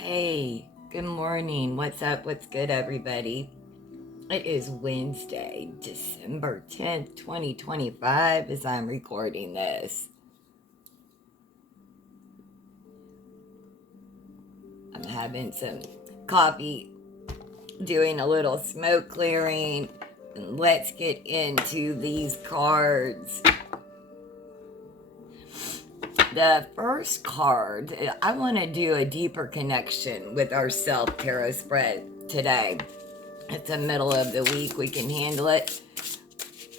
Hey, good morning. What's up? What's good, everybody? It is Wednesday, December 10th, 2025, as I'm recording this. I'm having some coffee, doing a little smoke clearing, and let's get into these cards. The first card, I want to do a deeper connection with our self tarot spread today. It's the middle of the week. We can handle it.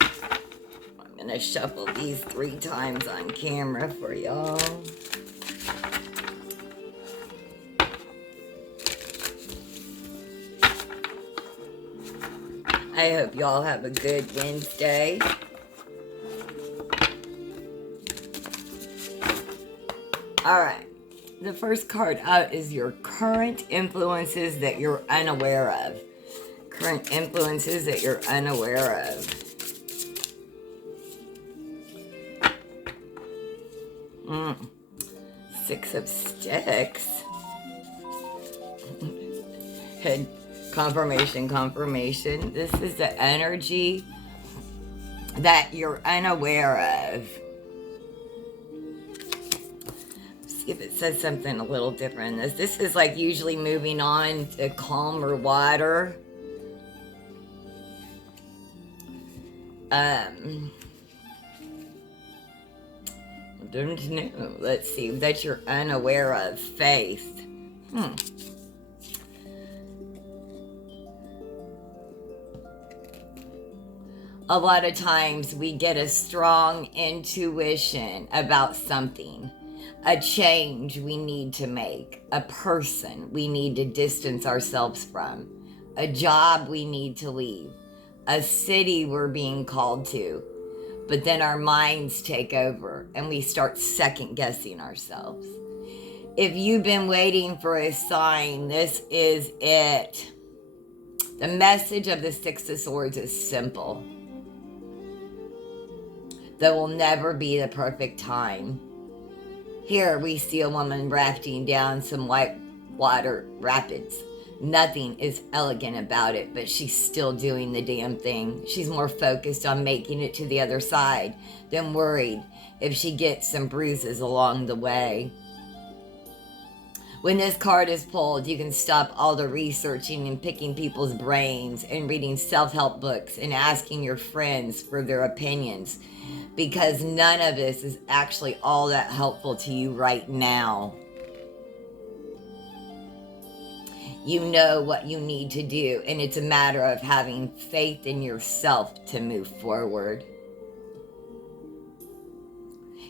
I'm going to shuffle these 3 times on camera for y'all. I hope y'all have a good Wednesday. All right. The first card out is your current influences that you're unaware of. Current influences that you're unaware of. Six of Sticks. And confirmation. This is the energy that you're unaware of. See if it says something a little different in this. This is like usually moving on to calmer water. Let's see, that you're unaware of. Faith. A lot of times we get a strong intuition about something, a change we need to make, a person we need to distance ourselves from, a job we need to leave, a city we're being called to. But then our minds take over and we start second guessing ourselves. If you've been waiting for a sign, this is it. The message of the Six of Swords is simple. There will never be the perfect time. Here we see a woman rafting down some white water rapids. Nothing is elegant about it, but she's still doing the damn thing. She's more focused on making it to the other side than worried if she gets some bruises along the way. When this card is pulled, you can stop all the researching and picking people's brains and reading self-help books and asking your friends for their opinions, because none of this is actually all that helpful to you right now. You know what you need to do, and it's a matter of having faith in yourself to move forward.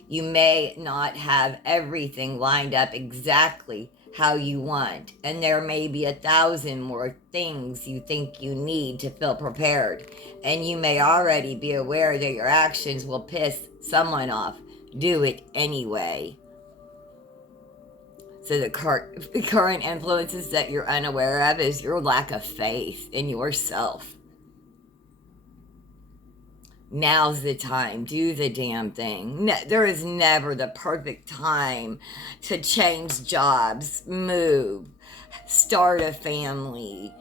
You may not have everything lined up exactly how you want, and there may be 1,000 more things you think you need to feel prepared, and you may already be aware that your actions will piss someone off. Do it anyway. So the current influences that you're unaware of is your lack of faith in yourself. Now's the time. Do the damn thing. No, there is never the perfect time to change jobs, move, start a family,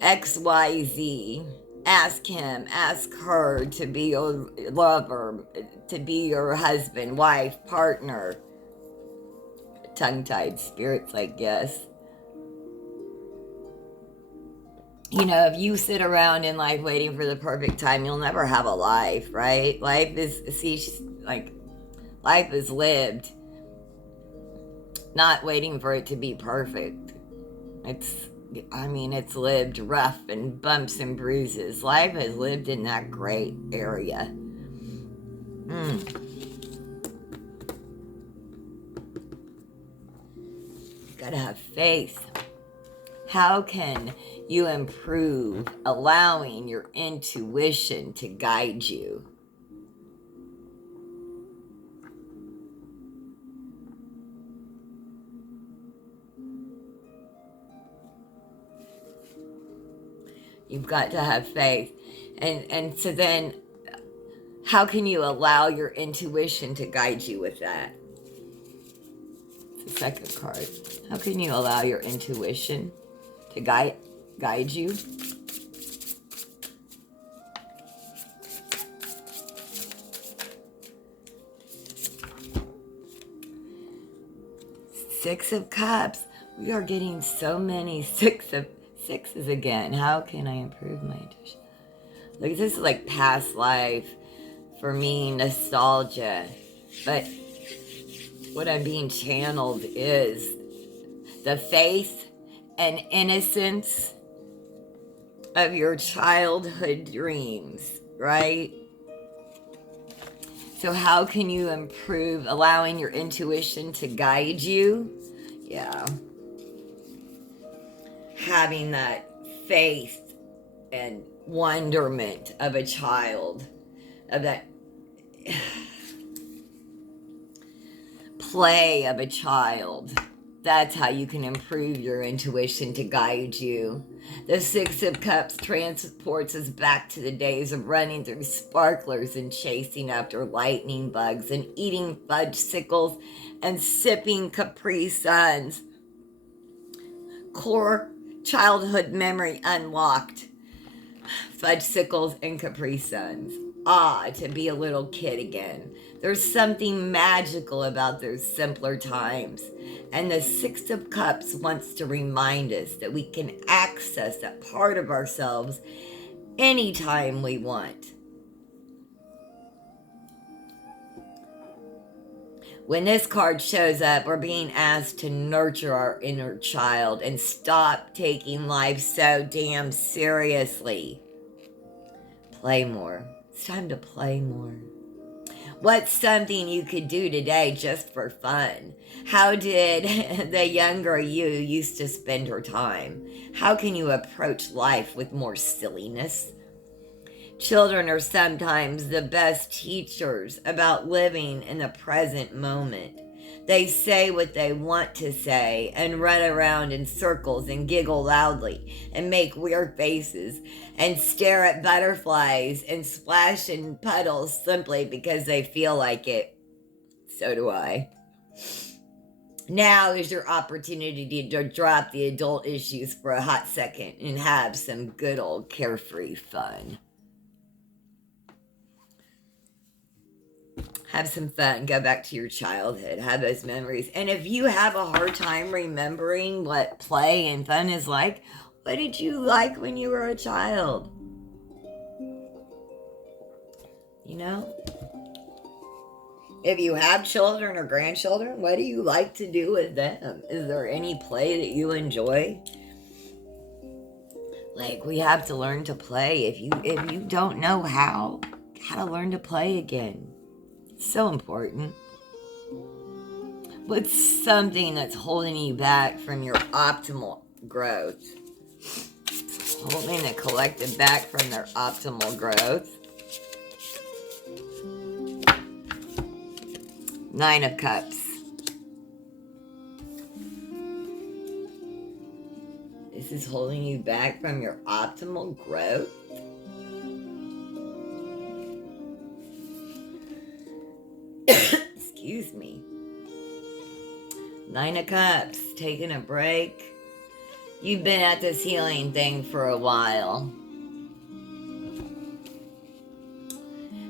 XYZ. Ask him, ask her to be your lover, to be your husband, wife, partner. Tongue-tied spirits, I guess. You know, if you sit around in life waiting for the perfect time, you'll never have a life, right? Life is lived, not waiting for it to be perfect. It's lived rough and bumps and bruises. Life has lived in that gray area. Gotta have faith. How can you improve allowing your intuition to guide you? You've got to have faith. And so then, how can you allow your intuition to guide you with that? It's the second card. How can you allow your intuition to guide you? Six of Cups. We are getting so many sixes again. How can I improve my intuition? Like, this is like past life for me, nostalgia. But what I'm being channeled is the faith and innocence of your childhood dreams, right? So how can you improve allowing your intuition to guide you? Yeah. Having that faith and wonderment of a child, of that play of a child. That's how you can improve your intuition to guide you. The Six of Cups transports us back to the days of running through sparklers and chasing after lightning bugs and eating fudgesicles and sipping Capri Suns. Core childhood memory unlocked. Fudgesicles and Capri Suns. Ah, to be a little kid again. There's something magical about those simpler times. And the Six of Cups wants to remind us that we can access that part of ourselves anytime we want. When this card shows up, we're being asked to nurture our inner child and stop taking life so damn seriously. Play more. It's time to play more. What's something you could do today just for fun? How did the younger you used to spend her time? How can you approach life with more silliness? Children are sometimes the best teachers about living in the present moment. They say what they want to say and run around in circles and giggle loudly and make weird faces and stare at butterflies and splash in puddles simply because they feel like it. So do I. Now is your opportunity to drop the adult issues for a hot second and have some good old carefree fun. Have some fun. Go back to your childhood. Have those memories. And if you have a hard time remembering what play and fun is like, what did you like when you were a child? You know? If you have children or grandchildren, what do you like to do with them? Is there any play that you enjoy? Like, we have to learn to play. If you don't know how to learn to play again. So important. What's something that's holding you back from your optimal growth? Holding the collective back from their optimal growth. Nine of Cups. This is holding you back from your optimal growth. Excuse me. Nine of Cups, taking a break. You've been at this healing thing for a while.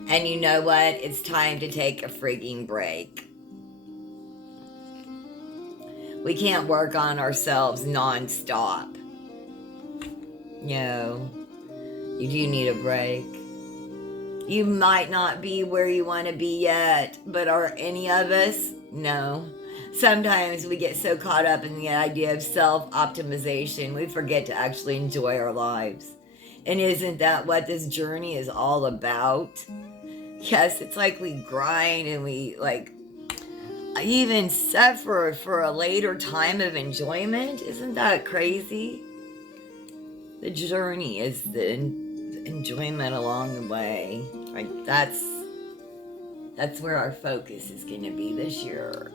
And you know what? It's time to take a freaking break. We can't work on ourselves non-stop. No. You do need a break. You might not be where you want to be yet, but are any of us? No. Sometimes we get so caught up in the idea of self-optimization, we forget to actually enjoy our lives. And isn't that what this journey is all about? Yes, it's like we grind and we even suffer for a later time of enjoyment. Isn't that crazy? The journey is the enjoyment along the way. Like, that's where our focus is going to be this year.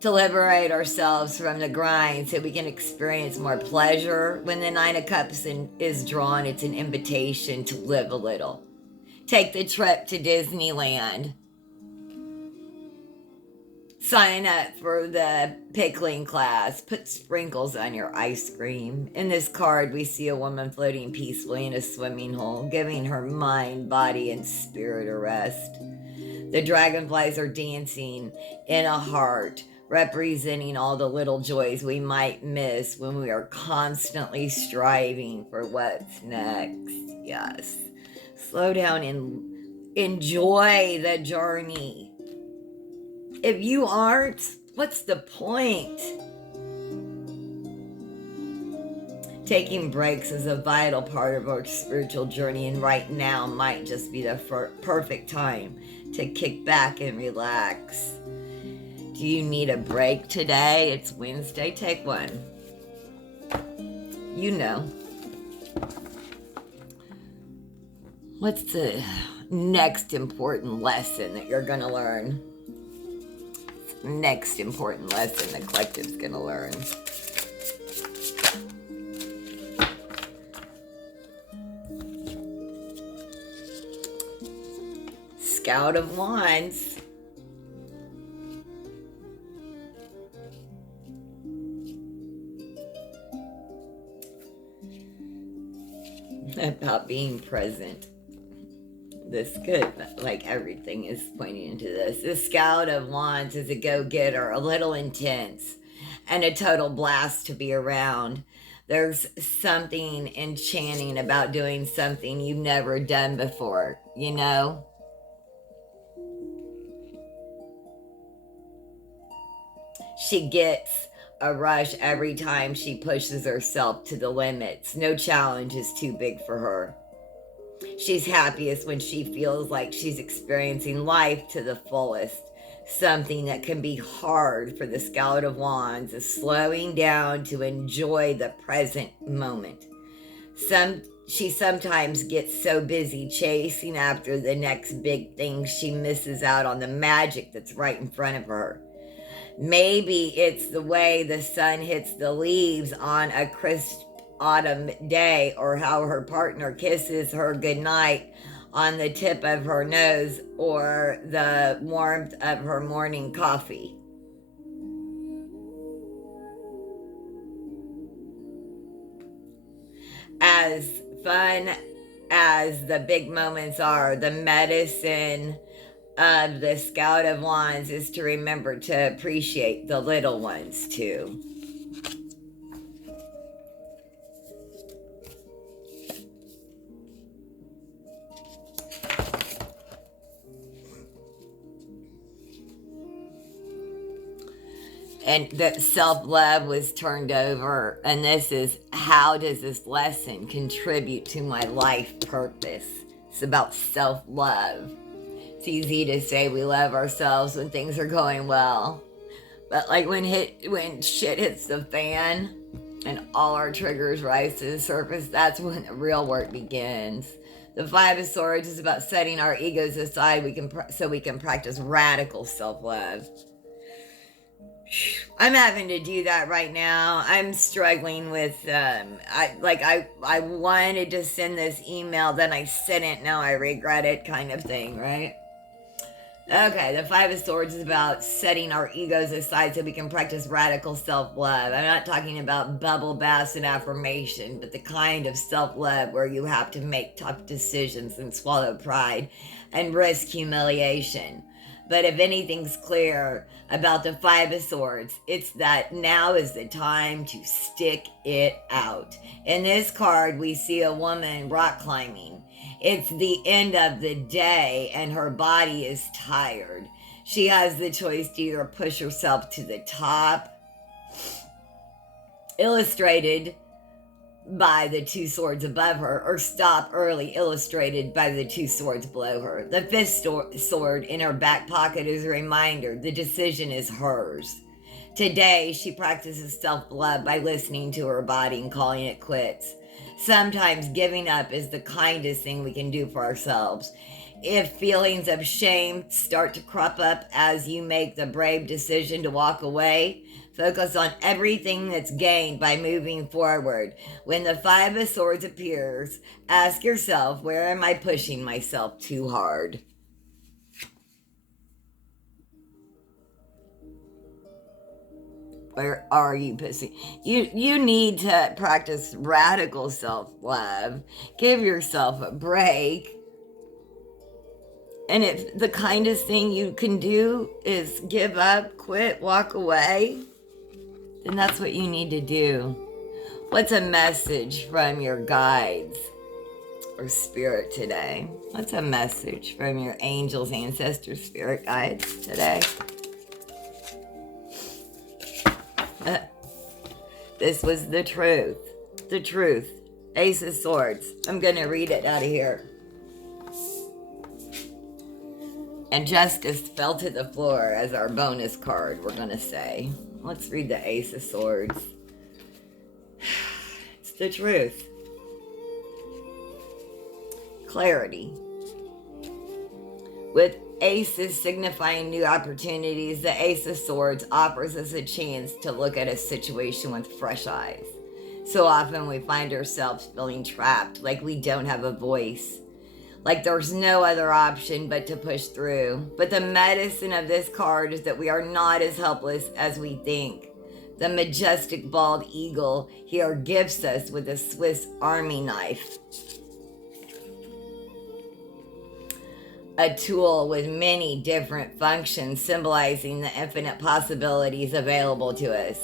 To liberate ourselves from the grind so we can experience more pleasure. When the Nine of Cups is drawn, it's an invitation to live a little. Take the trip to Disneyland. Sign up for the pickling class. Put sprinkles on your ice cream. In this card, we see a woman floating peacefully in a swimming hole, giving her mind, body, and spirit a rest. The dragonflies are dancing in a heart, representing all the little joys we might miss when we are constantly striving for what's next. Yes. Slow down and enjoy the journey. If you aren't, what's the point? Taking breaks is a vital part of our spiritual journey, and right now might just be the perfect time to kick back and relax. Do you need a break today? It's Wednesday. Take one. You know. What's the next important lesson that you're going to learn? Next important lesson the collective's going to learn. Scout of Wands. About being present. This could, like everything is pointing into this. The Scout of Wands is a go-getter, a little intense, and a total blast to be around. There's something enchanting about doing something you've never done before, you know? She gets a rush every time she pushes herself to the limits. No challenge is too big for her. She's happiest when she feels like she's experiencing life to the fullest. Something that can be hard for the Scout of Wands is slowing down to enjoy the present moment. She sometimes gets so busy chasing after the next big thing she misses out on the magic that's right in front of her. Maybe it's the way the sun hits the leaves on a crisp autumn day, or how her partner kisses her goodnight on the tip of her nose, or the warmth of her morning coffee. As fun as the big moments are, the medicine of the Scout of Wands is to remember to appreciate the little ones too. And that self-love was turned over, and this is, how does this lesson contribute to my life purpose? It's about self-love. It's easy to say we love ourselves when things are going well, but like when shit hits the fan and all our triggers rise to the surface, that's when the real work begins. The Five of Swords is about setting our egos aside so we can practice radical self-love. I'm having to do that right now. I'm struggling with, I wanted to send this email, then I sent it, now I regret it kind of thing, right? Okay, the Five of Swords is about setting our egos aside so we can practice radical self-love. I'm not talking about bubble baths and affirmation, but the kind of self-love where you have to make tough decisions and swallow pride and risk humiliation. But if anything's clear about the Five of Swords, it's that now is the time to stick it out. In this card, we see a woman rock climbing. It's the end of the day and her body is tired. She has the choice to either push herself to the top, illustrated by the two swords above her, or stop early, illustrated by the two swords below her. The fifth sword in her back pocket is a reminder the decision is hers. Today, she practices self-love by listening to her body and calling it quits. Sometimes giving up is the kindest thing we can do for ourselves. If feelings of shame start to crop up as you make the brave decision to walk away, focus on everything that's gained by moving forward. When the Five of Swords appears, ask yourself, where am I pushing myself too hard? Or are you pussy? You need to practice radical self-love. Give yourself a break. And if the kindest thing you can do is give up, quit, walk away, then that's what you need to do. What's a message from your guides or spirit today? What's a message from your angels, ancestors, spirit guides today? This was the truth. The truth. Ace of Swords. I'm going to read it out of here. And justice fell to the floor as our bonus card, we're going to say. Let's read the Ace of Swords. It's the truth. Clarity. With aces signifying new opportunities, the Ace of Swords offers us a chance to look at a situation with fresh eyes. So often we find ourselves feeling trapped, like we don't have a voice, like there's no other option but to push through. But the medicine of this card is that we are not as helpless as we think. The majestic bald eagle here gifts us with a Swiss Army knife. A tool with many different functions symbolizing the infinite possibilities available to us.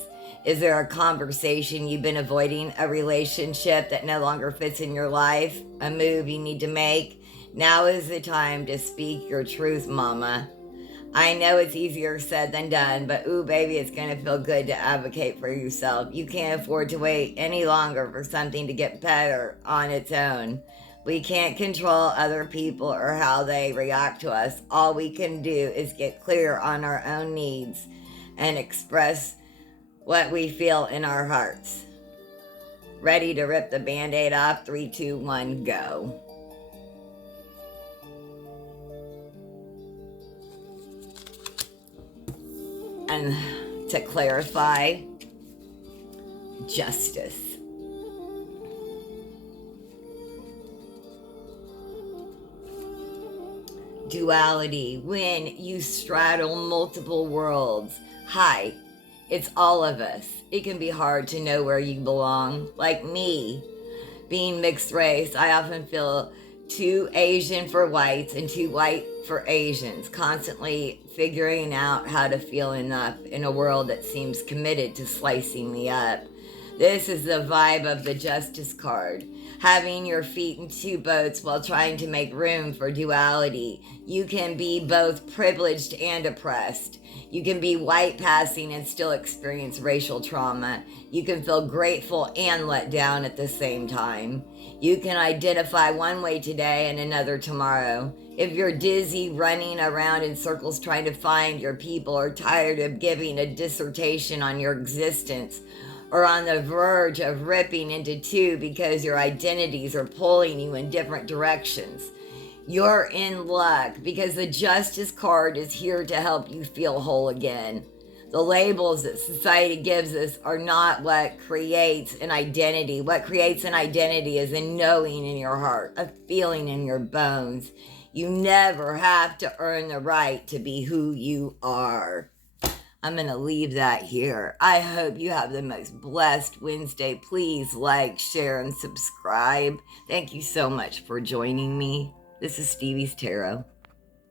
Is there a conversation you've been avoiding? A relationship that no longer fits in your life? A move you need to make? Now is the time to speak your truth, mama. I know it's easier said than done, but ooh, baby, it's going to feel good to advocate for yourself. You can't afford to wait any longer for something to get better on its own. We can't control other people or how they react to us. All we can do is get clear on our own needs and express what we feel in our hearts. Ready to rip the Band-Aid off? 3, 2, 1, go. And to clarify, justice. Duality, when you straddle multiple worlds. Hi, it's all of us. It can be hard to know where you belong. Like me, being mixed race, I often feel too Asian for whites and too white for Asians, constantly figuring out how to feel enough in a world that seems committed to slicing me up. This is the vibe of the Justice card. Having your feet in two boats while trying to make room for duality. You can be both privileged and oppressed. You can be white passing and still experience racial trauma. You can feel grateful and let down at the same time. You can identify one way today and another tomorrow. If you're dizzy running around in circles trying to find your people, or tired of giving a dissertation on your existence, or on the verge of ripping into two because your identities are pulling you in different directions, you're in luck, because the Justice card is here to help you feel whole again. The labels that society gives us are not what creates an identity. What creates an identity is a knowing in your heart, a feeling in your bones. You never have to earn the right to be who you are. I'm going to leave that here. I hope you have the most blessed Wednesday. Please like, share, and subscribe. Thank you so much for joining me. This is Stevie's Tarot.